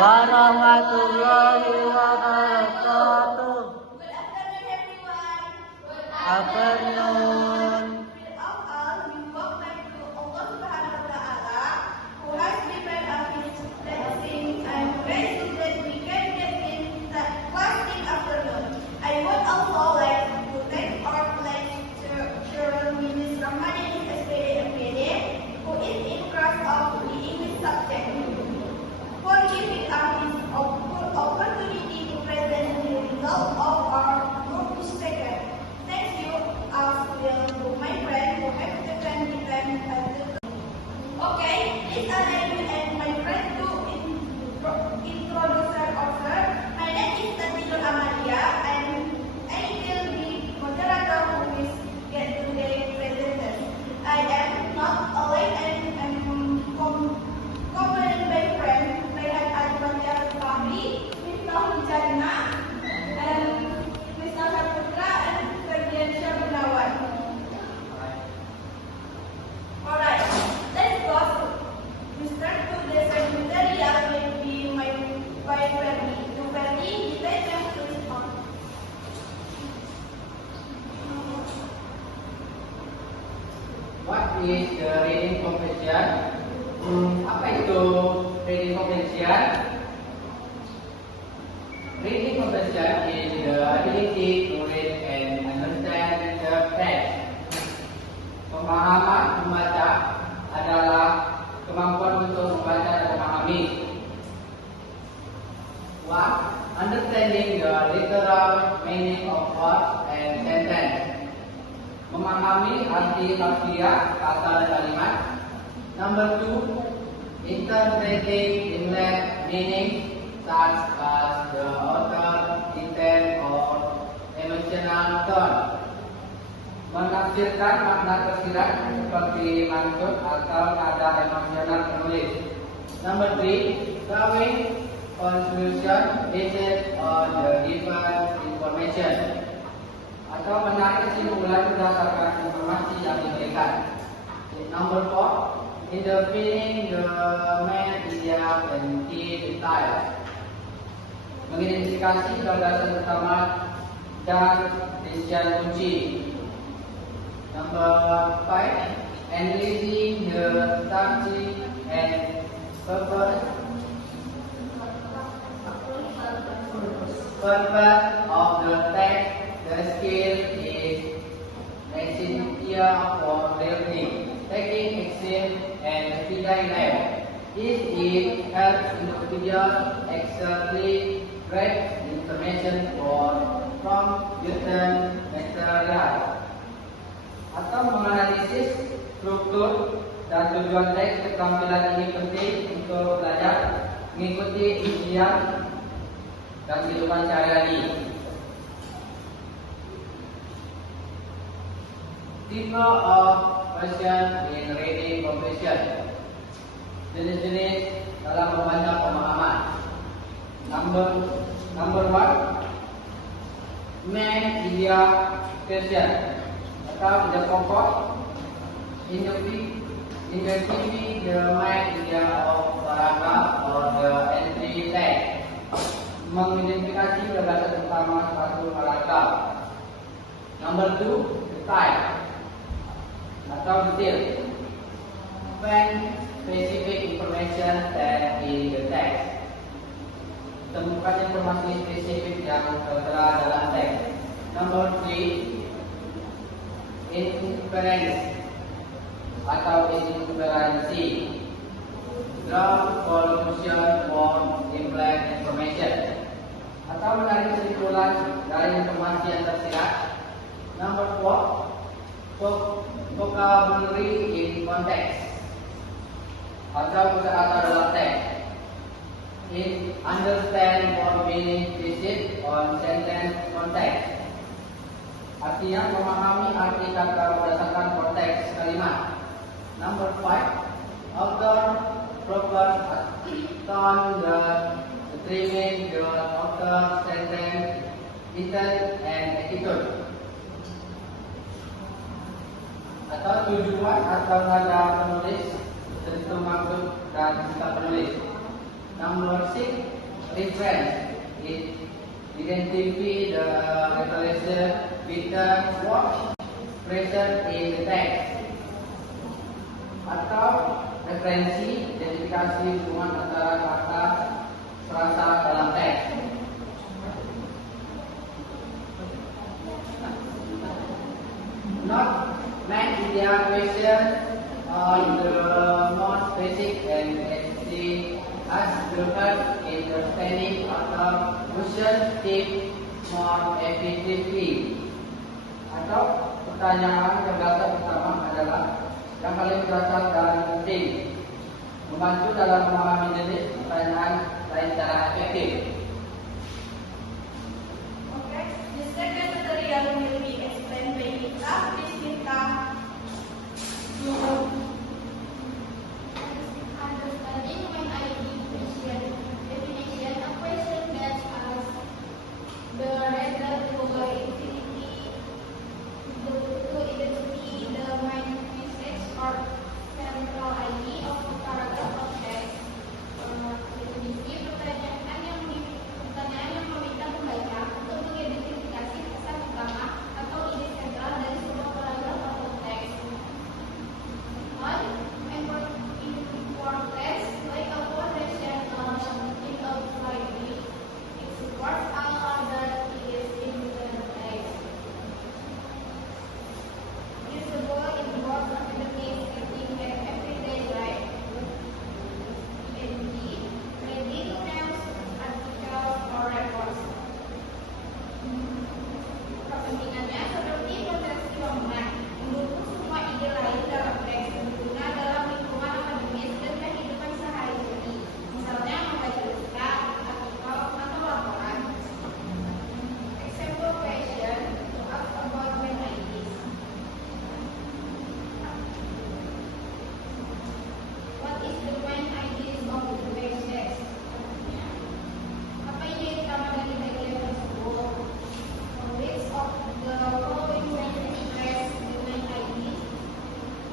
warahmatullahi wabarakatuh. Good afternoon, everyone. Good Afternoon. With all, we walk back to Allah Subhanahu wa Ta'ala, who has given us His blessing and grace that we can get in the fasting afternoon. I would also like to thank our lecturer, Mrs. Rahmani SPD, who is in charge of the English subject, for giving us this opportunity to present the result of our group second. Thank you, to my friend who have taken the time at the Okay, please allow me and my friend to introduce ourselves. My name is Tanzilul Amalia, and I will be moderator who is get today presented. I am not alone and am accompanied by friend Rehan Azwanjar Fahmi, Miftah Hujana, and Mr. Saputra and Ferdian Syahgunawan. Alright, let's go. We start to the secretariat will be my wife Ferdi. To Ferdi, let them to respond. What is the reading comprehension? Apa itu reading comprehension? Reading comprehension is the ability to read and understand the text. Pemahaman membaca adalah kemampuan untuk membaca dan memahami. One, understanding the literal meaning of words and sentence. Memahami arti harfiah kata dan kalimat. Number two, interpreting inlet meaning such as the author, intent, or emotional tone. Menafsirkan makna tersirat seperti maksud atau nada emosional penulis. Number three, drawing conclusion based on the given information, atau menarik kesimpulan berdasarkan informasi yang diberikan. Number four, interpreting the main idea and key details. Mengidentifikasi gagasan utama dan rincian kunci. Number five, analyzing the subject and purpose of the text. The skill is essential for learning, taking action, and applying them. It helps individuals exactly grasp information from given material, atau menganalisis struktur dan tujuan teks. Keterampilan ini penting untuk belajar mengikuti ujian dan kehidupan sehari-hari. Type of question in reading comprehension. Jenis-jenis dalam membaca pemahaman. Number one, main idea question, atau ide pokok. Identify the main idea of paragraph or the entry text. Mengidentifikasi gagasan utama suatu paragraf. Number two, detail atau detail. Find specific information that in the text. Temukan informasi spesifik yang tertera dalam teks. Number three, inference atau inferensi. Draw conclusion from implied information, atau menarik kesimpulan dari informasi yang tersirat. Number four, vocabulary in context, atau kata-kata dalam teks. Understand what meaning based on sentence context. Artinya memahami arti kata berdasarkan konteks kalimat. Number five, author proper tone the determine the author sentence intent and attitude, atau tujuan atau nada penulis, tentu maksud dan sikap penulis. Number 6, reference. It identify the relation with the what present in the text. Atau referensi, identifikasi hubungan antara kata frasa dalam teks. Not main idea question on the most basic and easy as preferred in understanding atau question tip more effectively. Atau pertanyaan pembahasan pertama adalah yang paling dasar dan penting, membantu dalam memahami jenis pertanyaan lain secara efektif. Okay, the second tutorial will be explained by Rita. Please Rita. Understanding when I give question definition, a question that asks the reader to identify the main message or central idea of a paragraph of text. Definisi pertanyaan yang meminta pembaca untuk mengidentifikasi pesan utama atau ide sentral dari sebuah paragraf atau teks. One, import text like a quotation in a library. It supports all other ideas in the text. Usable in both academic setting and everyday life. E.g., reading news, articles, or reports. Kepentingannya seperti potensi bangunan, mendukung semua ide lain dalam teks berguna dalam lingkungan akademis dan kehidupan sehari-hari, misalnya membaca berita, artikel, atau laporan. Example question to ask about when ideas. What is the main ideas of the basics? Apa ide utama dari bagian tersebut? Which of the following sentences the main ideas?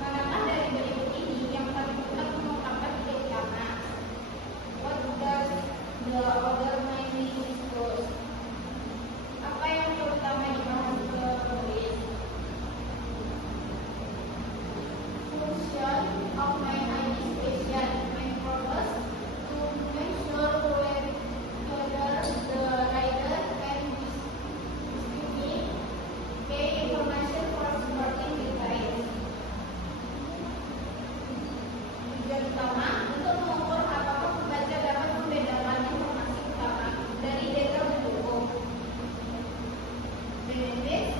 Manakah dari berikut ini yang paling mudah mengungkapkan ide utama? What does the other mainly disclose? Apa yang terutama dibahas penulis? Function of main ideas question. Main purpose to make sure whether the writer can distribute key information for supporting the guide. Tujuan utama untuk mengukur apakah pembaca dapat membedakan informasi utama dari data pendukung. Benefits,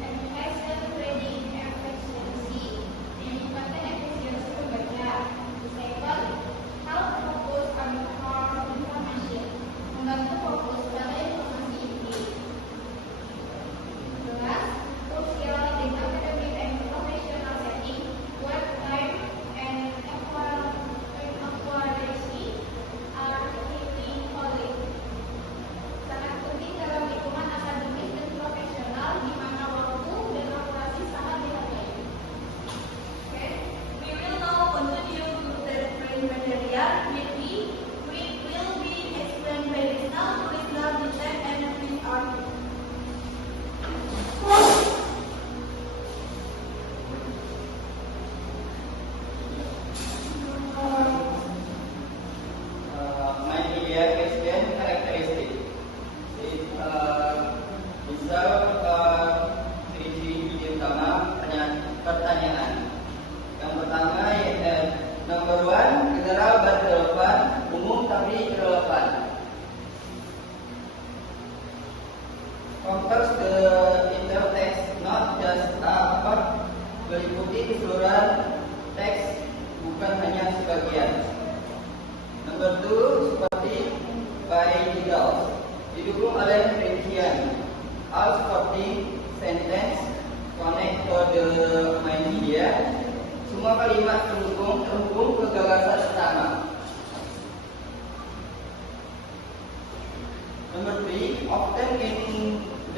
enhance reading efficiency, meningkatkan efisiensi membaca. Second, help focus on core information, membantu fokus pada informasi inti. Kelas, crucial in academic and professional setting, where time and accuracy are key quality. Sangat penting dalam lingkungan akademis dan profesional di mana waktu dan akurasi sangat dihargai. Okay, we will now continue to the explain material which will be explained by Rita, Dicen, and Chris Arthur. Main idea question karakteristik. Bisa ide utama pertanyaan. Yang pertama number 1, general but relevan, umum tapi relevan. Covers the entire text, not just meliputi keseluruhan teks, bukan hanya sebagian. Number 2, seperti by legal, didukung oleh rincian. All supporting sentence connect to the main idea. Semua kalimat terhubung ke gagasan utama. Number 3, often in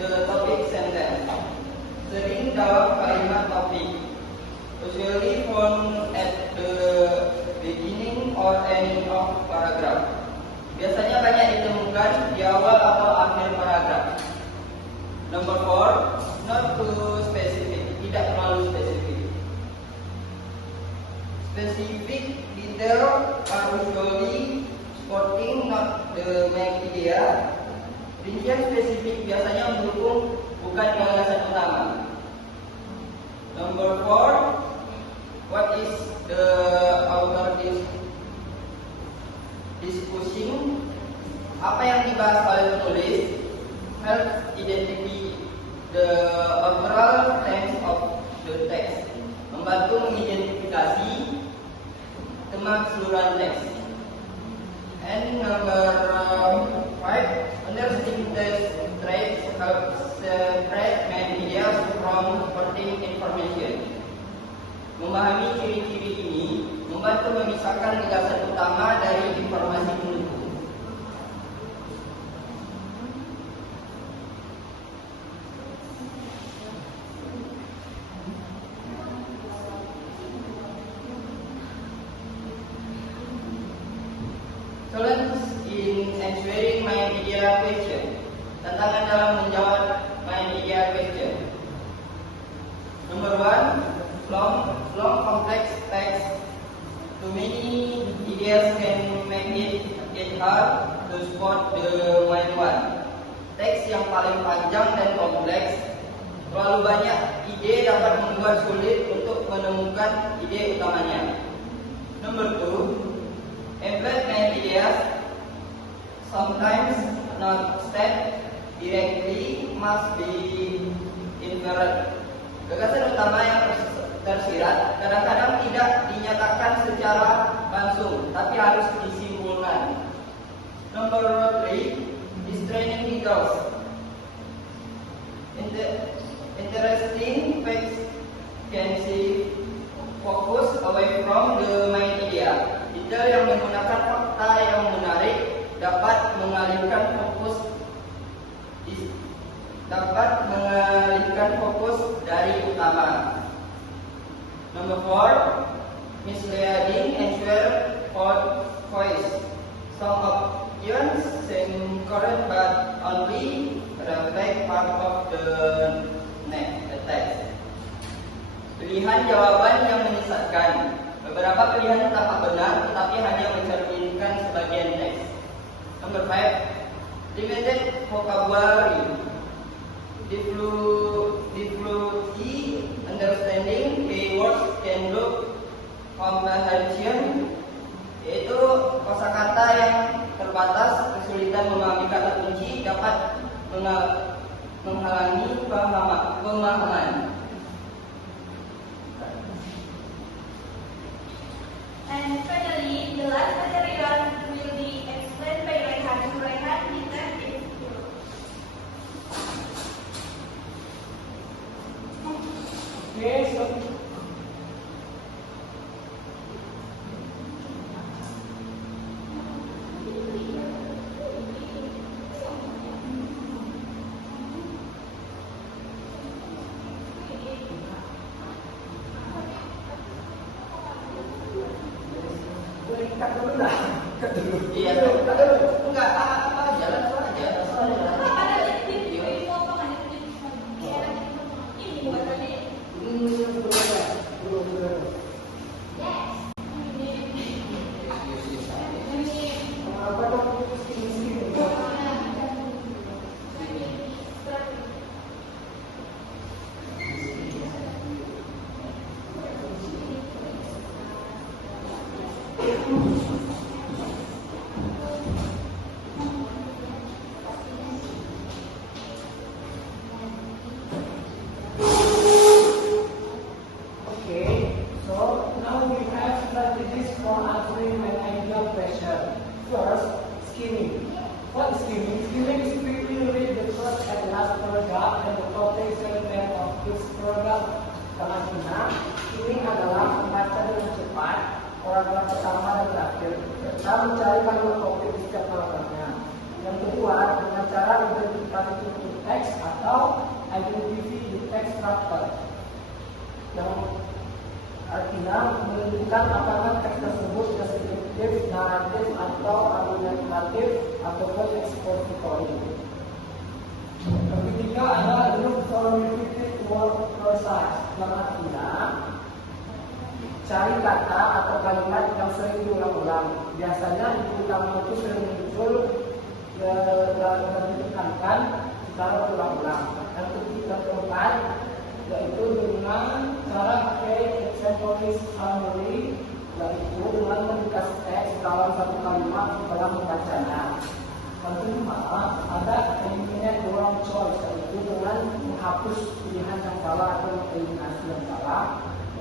the topic sentence, sering dalam kalimat topik, usually found at the beginning or ending of paragraph. Biasanya banyak ditemukan di awal atau akhir paragraf. Number 4, not too specific, tidak terlalu spesifik. Specific detail are usually supporting not the main idea. Rincian spesifik biasanya mendukung bukan gagasan utama. Number 4, what is the author discussing? Apa yang dibahas oleh penulis? Help identify the overall tense of the text. Membantu mengidentifikasi tema keseluruhan teks. And number 5, understanding the traits help separate main ideas from supporting information. Memahami ciri-ciri ini membantu memisahkan gagasan utama dari informasi pendukung. Challenge in answering main idea question. Tantangan dalam menjawab main idea question. Number 1, long complex text. Too many ideas can make it hard to spot the main one. Teks yang paling panjang dan kompleks, terlalu banyak ide dapat membuat sulit untuk menemukan ide utamanya. Number 2, embed main ideas sometimes not stated directly must be inferred. Gagasan utama yang tersirat kadang-kadang tidak dinyatakan secara langsung, tapi harus disimpulkan. Number 3, distraining details. Interesting facts can see focus away from the main idea. Detail yang menggunakan fakta yang menarik dapat mengalihkan fokus dari utama. Number 4, misleading answer or voice. Some options seem correct but only reflect part of the text. Pilihan jawaban yang menyesatkan. Beberapa pilihan tampak benar tetapi hanya mencerminkan sebagian teks. Number 5, limited vocabulary. Difficulty understanding keywords can look comprehension, yaitu kosakata yang terbatas, kesulitan memahami kata kunci dapat menghalangi pemahaman. And finally, the last material will be explained by Rehan. Rehan, detective. Okay, so cut dulu lah. Cut dulu. Iya, cut dulu. Enggak, jalan aja. Ada di potongan itu. Ini buat tadi. Apa dong? Okay, so now we have strategies for answering an ideal question. First, skimming. What is skimming? Skimming is quickly read the first and last paragraph and the quotation mark of each paragraph. Karena skimming adalah membaca dengan cepat paragraf pertama dan terakhir serta mencari kalimat topik di setiap paragrafnya. Yang kedua, dengan cara identifikasi struktur teks atau identify the text structure. Yang artinya menentukan apakah teks tersebut deskriptif, naratif, atau argumentatif, ataupun ekspositori. Yang ketiga adalah look for repeated word precise, yang artinya cari kata atau kalimat yang sering diulang-ulang. Biasanya ibu utama itu sering muncul dan ditekankan secara ulang-ulang. Yang keempat yaitu dengan cara pakai exemplaris summary, yaitu dengan memberikan teks dalam satu kalimat setelah membacanya. Yang kelima ada eliminate wrong choice, yaitu dengan menghapus pilihan yang salah atau eliminasi yang salah,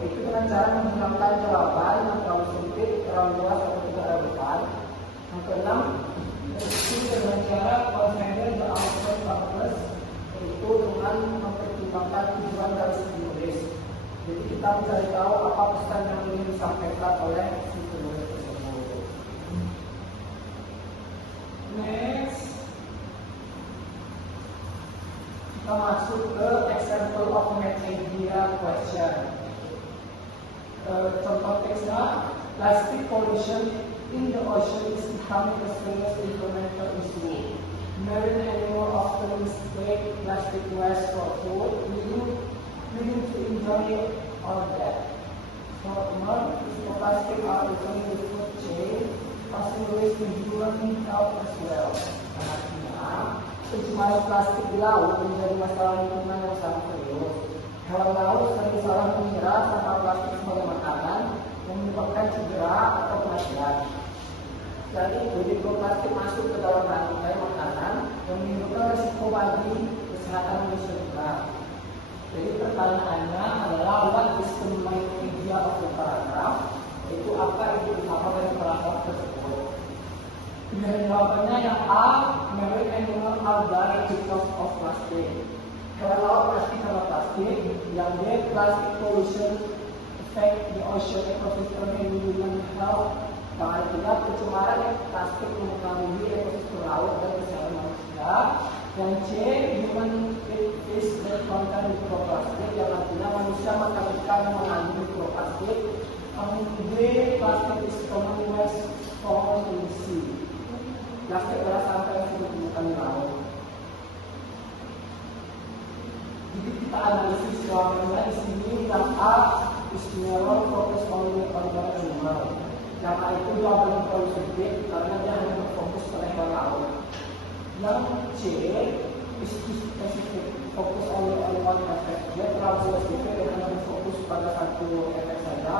yaitu dengan cara menghilangkan jawaban yang terlalu sempit, terlalu luas atau tidak relevan. Yang keenam yaitu dengan cara consider the output purpose, yaitu dengan mempertimbangkan tujuan dari si penulis. Jadi kita mencari tahu apa pesan yang ingin disampaikan oleh si penulis tersebut. Next, kita masuk ke example of multimedia question. Contoh teksnya, plastic pollution in the ocean is becoming a serious environmental issue. Marine animals often mistake plastic waste for food, leading to injury or death. So, microplastic are entering the food chain, causing waste to human health as well. Artinya, pencemaran plastik di laut menjadi masalah lingkungan yang sangat serius. Hewan laut sering salah mengira sampah plastik sebagai makanan yang menyebabkan cedera atau kematian. Dari itu, mikroplastik masuk ke dalam rantai makanan yang menimbulkan risiko bagi kesehatan manusia juga. Jadi pertanyaannya adalah what is the main idea of the paragraph? Yaitu apa ide utama dari paragraf tersebut? Pilihan jawabannya yang A, marine animals are died because of plastic. Hewan laut pasti karena plastik. Yang B, plastic pollution affect the ocean ecosystem and human health. Yang ketiga, pencemaran plastik mempengaruhi ekosistem laut dan kesehatan manusia. Yang C, human is contain mikroplastik, yang artinya manusia makan ikan yang mengandung mikroplastik. Yang D, plastik is common waste found in the sea. Plastik adalah sampah yang ditemukan di laut. Jadi kita analisis jawabannya di sini. Yang A is narrow focus only on the animal. Yang A itu jawaban yang terlalu sedikit karena dia hanya berfokus pada hewan laut. Yang C is specific, fokus only on one effect. Dia terlalu spesifik dan hanya berfokus pada satu efek saja.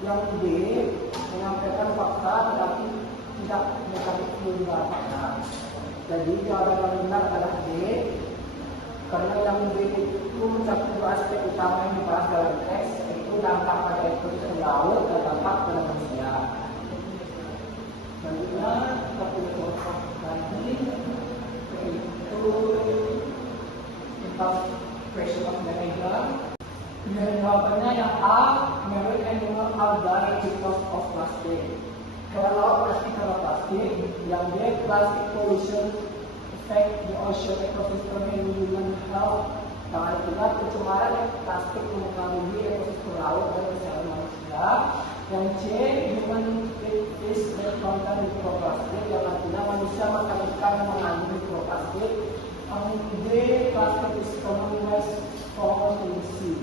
Yang D menyampaikan fakta tetapi tidak mencari clue fakta. Jadi jawaban yang benar adalah D. Karena yang D itu mencakup dua aspek utama yang dibahas dalam teks, yaitu dampak pada ekosistem laut dan dampak pada manusia. Selanjutnya kita punya contoh lagi, yaitu tentang question of manager. Pilihan jawabannya yang A, marine animals are died because of plastic. Hewan laut pasti karena plastik. Yang B, plastic pollution affect the ocean ecosystem and human health. Yang ketiga, pencemaran plastik mempengaruhi ekosistem laut dan kesehatan manusia. Yang C, human is contain mikroplastik, yang artinya manusia makan ikan yang mengandung mikroplastik. Yang D, plastik is common waste found in the sea.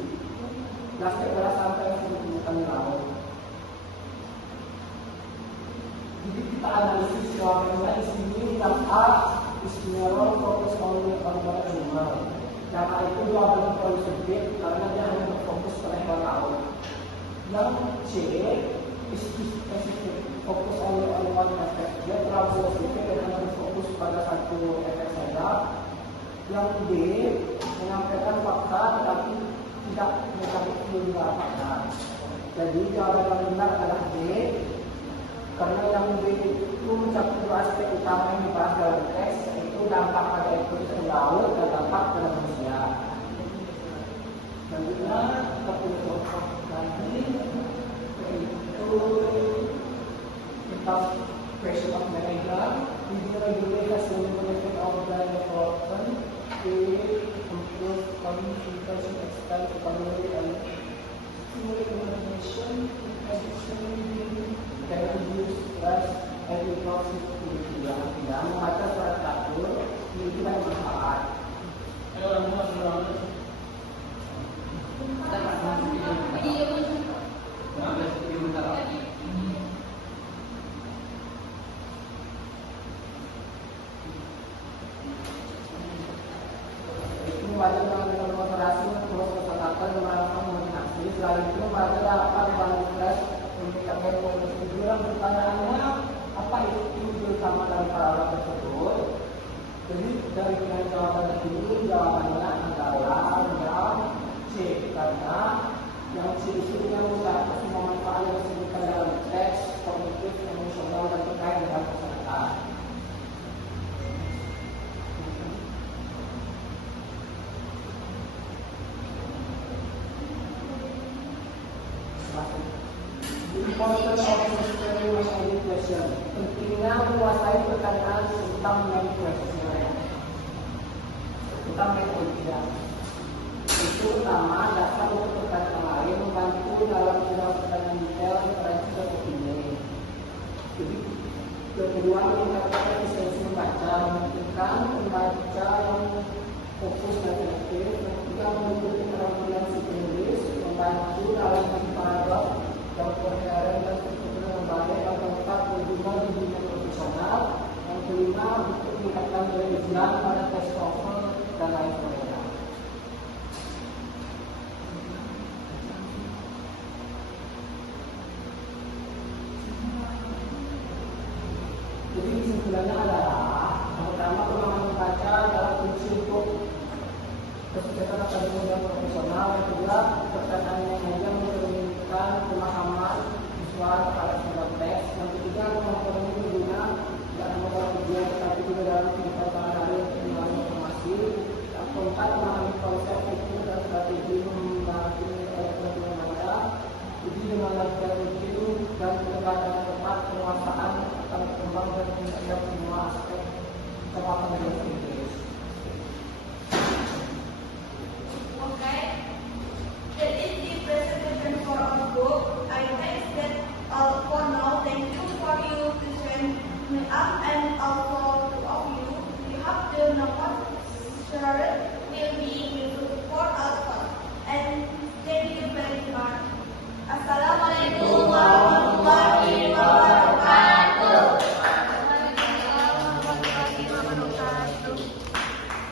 Plastik adalah sampah yang ditemukan di laut. Jadi kita analisis jawabannya di sini. Yang A is narrow focus only on the animal. Yang A itu jawaban yang terlalu sedikit karena dia hanya berfokus pada hewan laut. Yang C is specific, fokus only on one effect. Dia terlalu spesifik dan hanya berfokus pada satu efek saja. Yang D menyampaikan fakta tetapi tidak mencari clue fakta. Jadi jawaban yang benar adalah D. Karena yang D itu mencakup dua aspek utama yang dibahas dalam teks, yaitu dampak pada ekosistem laut dan dampak pada manusia. Selanjutnya kita punya contoh lagi, yaitu tentang question of manager. Video regulate has been benefit of the development to improve communication, expand economy and stimulate imagination, education, can reduce stress, and improve activity. Yang ketiga, membaca surat teratur memiliki banyak manfaat. Ayo orang tua semua. Kita nggak mau video bentar. Nggak boleh video bentar. Itu membaca dengan konsentrasi, terus kesempatan melakukan komunikasi. Selain itu, membaca dapat membantu stres, meningkatkan kualitas tidur. Dan pertanyaannya, apa itu utama dari paragraf tersebut? Jadi dari pilihan jawaban tersebut, jawabannya adalah yang C, karena yang C itu yang mencakup semua manfaat yang disebutkan dalam teks, kognitif, emosional, dan terkait dengan kesehatan. Importance of understanding many question. Pentingnya menguasai pertanyaan tentang many question. Tentang metode. Itu utama dasar untuk pertanyaan lain membantu dalam menjawab pertanyaan detail referensi dan opini. Jadi kedua meningkatkan efisiensi membaca, memungkinkan membaca yang fokus dan efektif. Ketiga mendukung keterampilan si penulis, membantu dalam paragraf yang koheren dan struktur yang baik. Yang keempat berguna di dunia profesional. Yang kelima untuk meningkatkan keahlian pada tes TOEFL dan lain sebagainya. Jadi kesimpulannya adalah yang pertama, pengalaman membaca adalah kunci untuk kesuksesan akademik dan profesional. Yang kedua, perkataan yang hanya mencerminkan pemahaman visual terhadap sebuah teks. Yang ketiga, kemampuan ini berguna tidak hanya dalam ujian tetapi juga dalam kehidupan sehari-hari untuk mengalami informasi. Yang keempat, memahami konsep itu dan strategi membantu elektronik membaca. Jadi dengan latihan rutin dan pendekatan yang tepat, penguasaan akan berkembang dan meningkatkan semua aspek terapkan